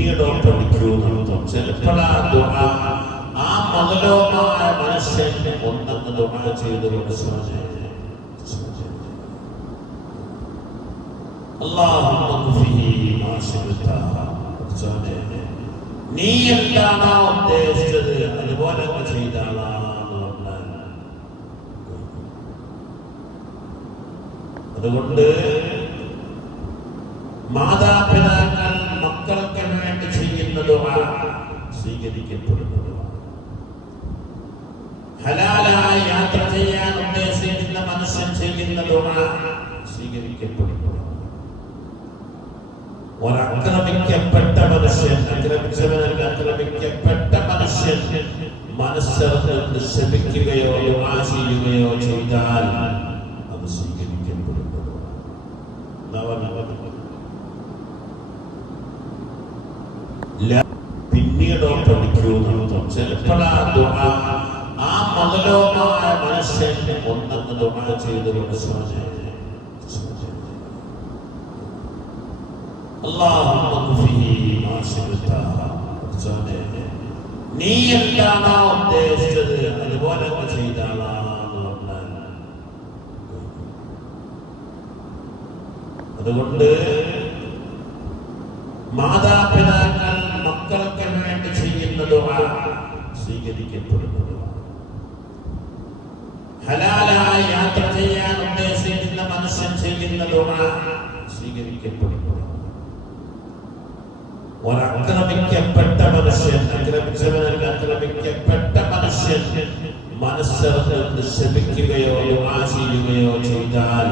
പിന്നീടോ പഠിക്കൂന്നർത്ഥം. ചിലപ്പോൾ ആ ദുആ ആ മകലോമായ മനുഷ്യന്റെ ഒന്നെന്ന് ദുആ ചെയ്തുകൊണ്ട് നീ എന്താണോ ഉദ്ദേശിച്ചത് അതുപോലെ ചെയ്താളാന്ന് പറഞ്ഞാൽ അതുകൊണ്ട് മാതാപിതാക്കൾ മക്കൾക്ക് വേണ്ടി ചെയ്യുന്ന ദുആ സ്വീകരിക്കപ്പെടുന്നത്. ഹലാലായി യാത്ര ചെയ്യാൻ ഉദ്ദേശിക്കുന്ന മനുഷ്യൻ ചെയ്യുന്ന ദുആ സ്വീകരിക്കപ്പെടുന്നു. ഒരാക്രമിക്കപ്പെട്ട മനുഷ്യൻ ആക്രമിക്കപ്പെട്ട മനുഷ്യൻ മനസ്സറിഞ്ഞ് ശപിക്കുകയോ ദുആ ചെയ്യുകയോ ചെയ്താൽ അത് സ്വീകരിക്കപ്പെടുന്നു. പിന്നീടോ പഠിക്കൂന്നർത്ഥം. ചിലപ്പോൾ ആ ദുആ ആ മകലോമായ മനുഷ്യന്റെ ഒന്നെന്ന് ദുആ ചെയ്തുകൊണ്ട് നീ എന്താണോ ഉദ്ദേശിച്ചത് അതുപോലെ ചെയ്താളാന്ന് പറഞ്ഞാൽ അതുകൊണ്ട് മാതാപിതാക്കൾ മക്കൾക്ക് വേണ്ടി ചെയ്യുന്ന ദുആ സ്വീകരിക്കപ്പെടുന്നത്. ഹലാലായി യാത്ര ചെയ്യാൻ ഉദ്ദേശിക്കുന്ന മനുഷ്യൻ ചെയ്യുന്ന ദുആ സ്വീകരിക്കപ്പെടുന്നു. ഒരാക്രമിക്കപ്പെട്ട മനുഷ്യൻ ആക്രമിക്കപ്പെട്ട മനുഷ്യൻ മനസ്സറിഞ്ഞ് ശപിക്കുകയോ ദുആ ചെയ്യുകയോ ചെയ്താൽ